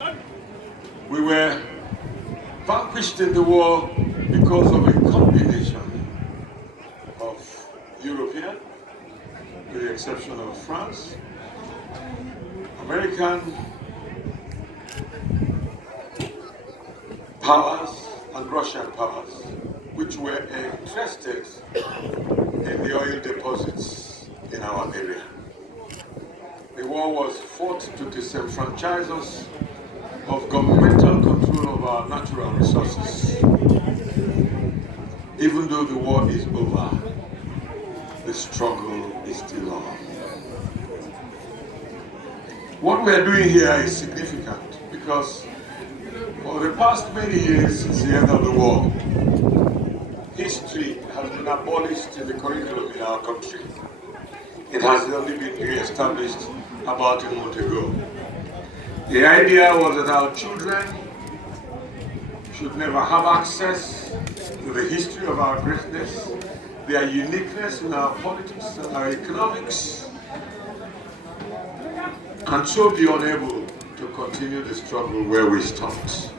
We were vanquished in the war because of a combination of European, with the exception of France, American powers and Russian powers, which were interested in the oil deposits in our area. The war was fought to disenfranchise us of governmental control of our natural resources. Even though the war is over, the struggle is still on. What we are doing here is significant because for the past many years since the end of the war, history has been abolished in the curriculum in our country. It has only been re-established about a month ago. The idea was that our children should never have access to the history of our greatness, their uniqueness in our politics and our economics, and so be unable to continue the struggle where we stopped.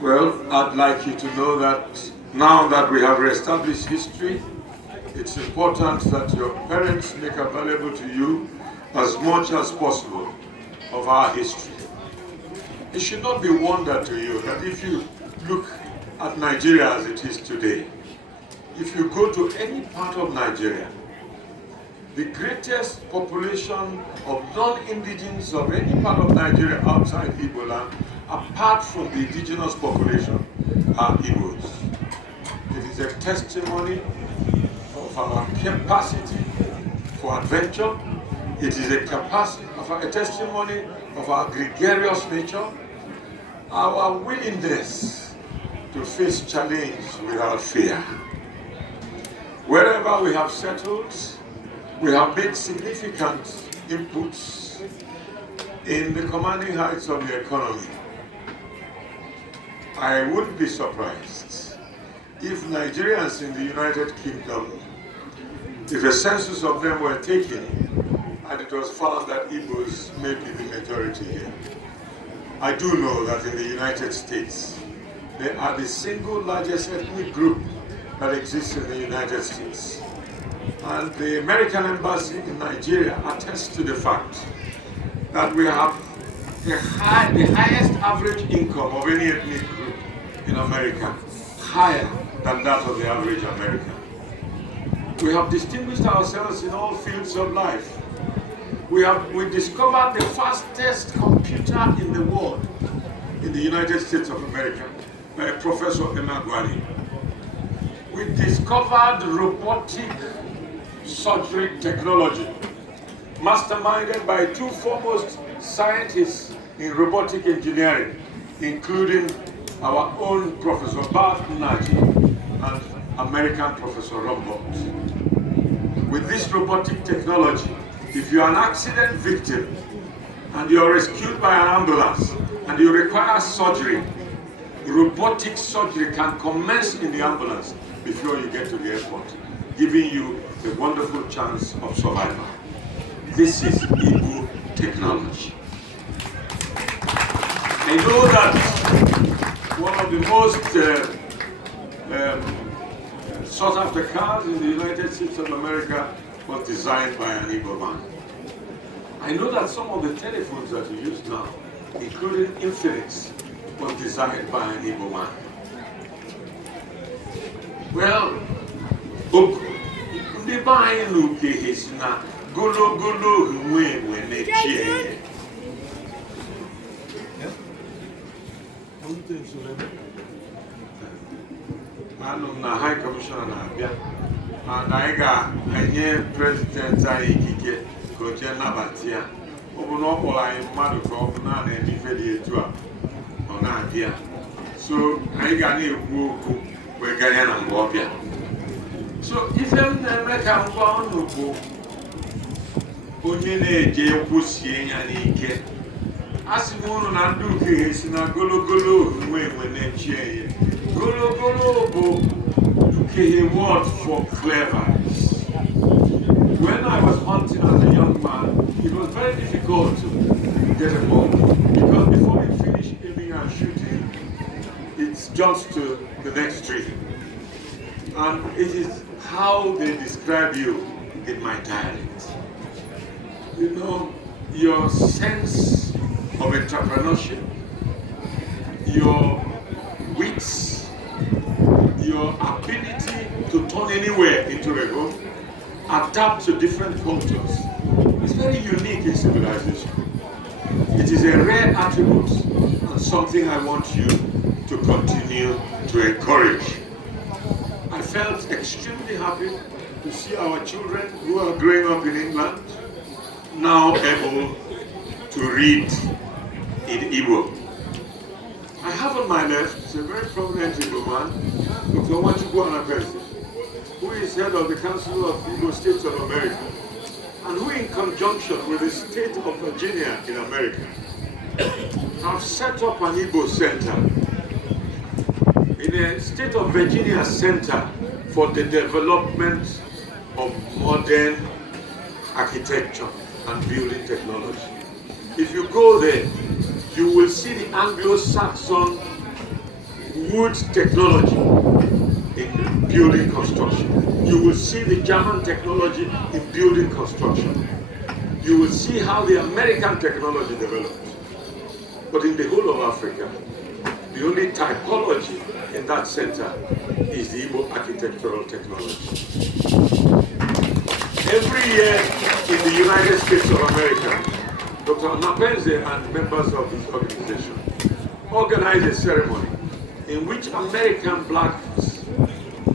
Well, I'd like you to know that now that we have reestablished history, it's important that your parents make available to you as much as possible of our history. It should not be wonder to you that if you look at Nigeria as it is today, if you go to any part of Nigeria, the greatest population of non-indigenous of any part of Nigeria outside Igbo land, apart from the indigenous population, are Igbos. It is a testimony of our capacity for adventure. It is a testimony of our gregarious nature, our willingness to face challenge without fear. Wherever we have settled, we have made significant inputs in the commanding heights of the economy. I wouldn't be surprised if Nigerians in the United Kingdom, if a census of them were taken, and it was found that Igbos may be the majority here. I do know that in the United States, they are the single largest ethnic group that exists in the United States. And the American Embassy in Nigeria attests to the fact that we have the highest average income of any ethnic group in America, higher than that of the average American. We have distinguished ourselves in all fields of life. We discovered the fastest computer in the world in the United States of America by Professor Emeagwali. We discovered robotic surgery technology, masterminded by two foremost scientists in robotic engineering, including our own Professor Bart Nagy and American Professor Rumboldt. With this robotic technology, if you are an accident victim and you are rescued by an ambulance and you require surgery, robotic surgery can commence in the ambulance before you get to the airport, giving you a wonderful chance of survival. This is Igbo technology. I know that one of the most sought after cars in the United States of America was designed by an Igbo man. I know that some of the telephones that you use now, including Infinix, was designed by an Igbo man. Well, ndị be anyị n'uke si na gologolo nwe na-echie. Anụ na High Commissioner na-abịa, and anyị ga-enye President anyị ikike ka o jee nnabata ya. Ọ bụ na ọ kpọrọ anyị mmadụ ka ọ bụ na na-ejife dị etu a, ọ na-abịa. So anyị ga na-ekwu okwu wee gaa ya na mgbe ọ bịa. So ife m na-eme ka m gwa unu bụ onye na-eje kwụsie ya n'ike. A sị m unu na ndị uke si na gologolo nwe na-echie ya. Gologolo bụ a word for cleverness. When I was hunting as a young man, it was very difficult get a ball. Because before you finish aiming and shooting, it jumps to the next tree. And it is how they describe you in my dialect. You know, your sense of entrepreneurship, your wits, your ability to turn anywhere into a home, adapt to different cultures, is very unique in civilization. It is a rare attribute and something I want you to continue to encourage. I felt extremely happy to see our children who are growing up in England now able to read in Igbo. I have on my left a very prominent Igbo man, Dr. Nwachukwu Anapese, who is head of the Council of Igbo States of America, and who in conjunction with the state of Virginia in America have set up an Igbo Center in the state of Virginia Center for the development of modern architecture and building technology. If you go there, you will see the Anglo-Saxon wood technology in building construction. You will see the German technology in building construction. You will see how the American technology developed. But in the whole of Africa, the only typology in that center is the Igbo architectural technology. Every year in the United States of America, Dr. Anapese and members of his organization organize a ceremony in which American blacks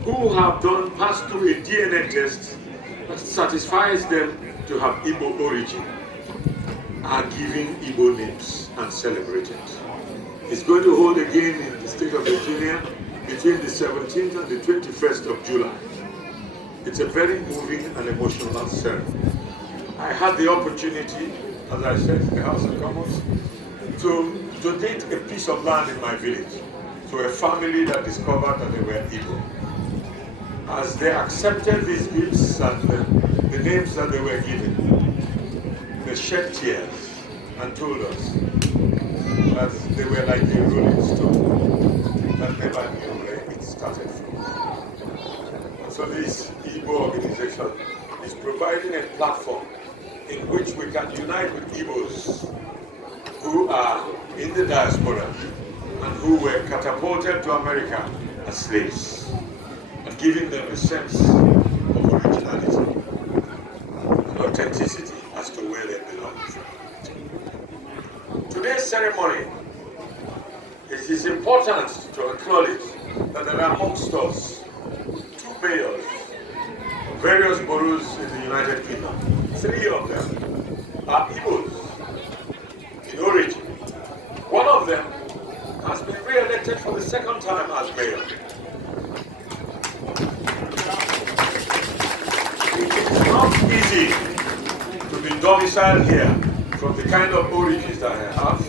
who have passed through a DNA test that satisfies them to have Igbo origin are given Igbo names and celebrated. It's going to hold again in the state of Virginia between the 17th and the 21st of July. It's a very moving and emotional ceremony. I had the opportunity, as I said in the House of Commons, to donate a piece of land in my village to a family that discovered that they were Igbo. As they accepted these gifts and the names that they were given, they shed tears and told us that they were like a rolling stone that never knew where it started from. So this Igbo organization is providing a platform in which we can unite with Igbos who are in the diaspora and who were catapulted to America as slaves, and giving them a sense of originality and authenticity as to where they belong. Today's ceremony, it is important to acknowledge that there are amongst us two mayors of various boroughs in the United Kingdom. Three of them are Igbos in origin. One of them has been re-elected for the second time as mayor. It is not easy to be domiciled here from the kind of origins that I have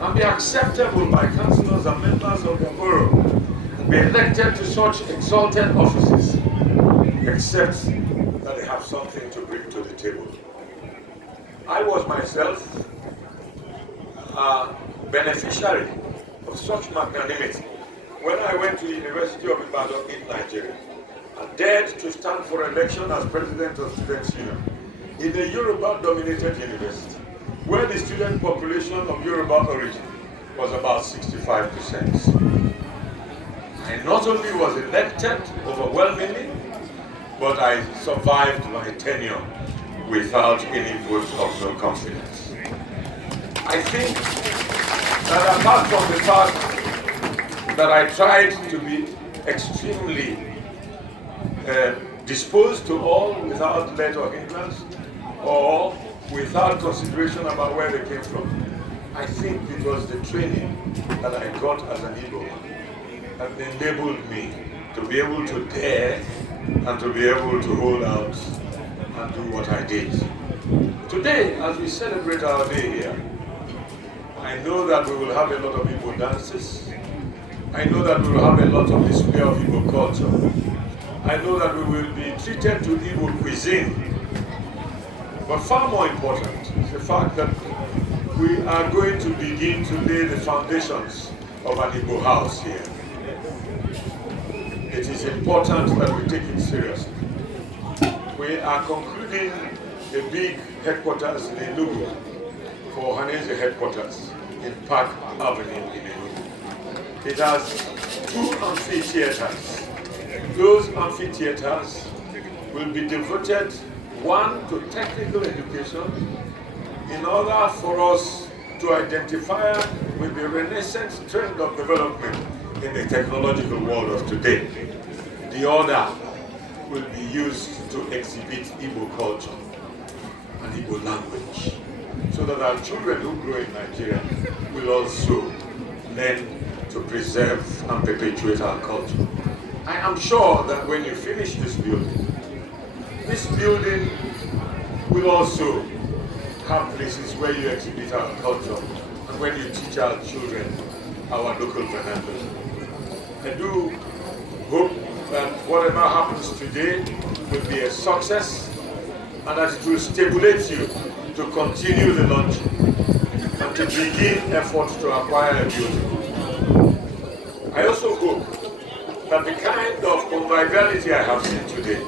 and be acceptable by councillors and members of the borough and be elected to such exalted offices, except that they have something to bring to the table. I was myself a beneficiary of such magnanimity when I went to the University of Ibadan in Nigeria and dared to stand for election as president of Students' Union in a Yoruba-dominated university, where the student population of Yoruba origin was about 65%. I not only was elected overwhelmingly, but I survived my tenure without any vote of no confidence. I think that apart from the fact that I tried to be extremely disposed to all without let or hindrance, or without consideration about where they came from, I think it was the training that I got as an Igbo that enabled me to be able to dare and to be able to hold out and do what I did. Today, as we celebrate our day here, I know that we will have a lot of Igbo dances. I know that we will have a lot of display of Igbo culture. I know that we will be treated to Igbo cuisine. But far more important is the fact that we are going to begin to lay the foundations of an Igbo house here. It is important that we take it seriously. We are concluding a big headquarters in Enugu for Ohanaeze headquarters in Park Avenue in Enugu. It has 2 amphitheaters. Those amphitheaters will be devoted, one, to technical education, in order for us to identify with the renaissance trend of development in the technological world of today. The other will be used to exhibit Igbo culture and Igbo language, so that our children who grow in Nigeria will also learn to preserve and perpetuate our culture. I am sure that when you finish this building will also have places where you exhibit our culture and when you teach our children our local vernacular. I do hope that whatever happens today will be a success and that it will stimulate you to continue the launching and to begin efforts to acquire a building. I also hope that the kind of conviviality I have seen today,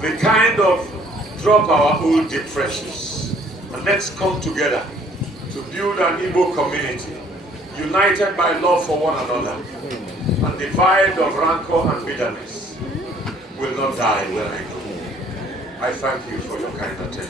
the kind of drop our old depressions and let's come together to build an Igbo community united by love for one another and devoid of rancor and bitterness will not die when I go. I thank you for your kind attention.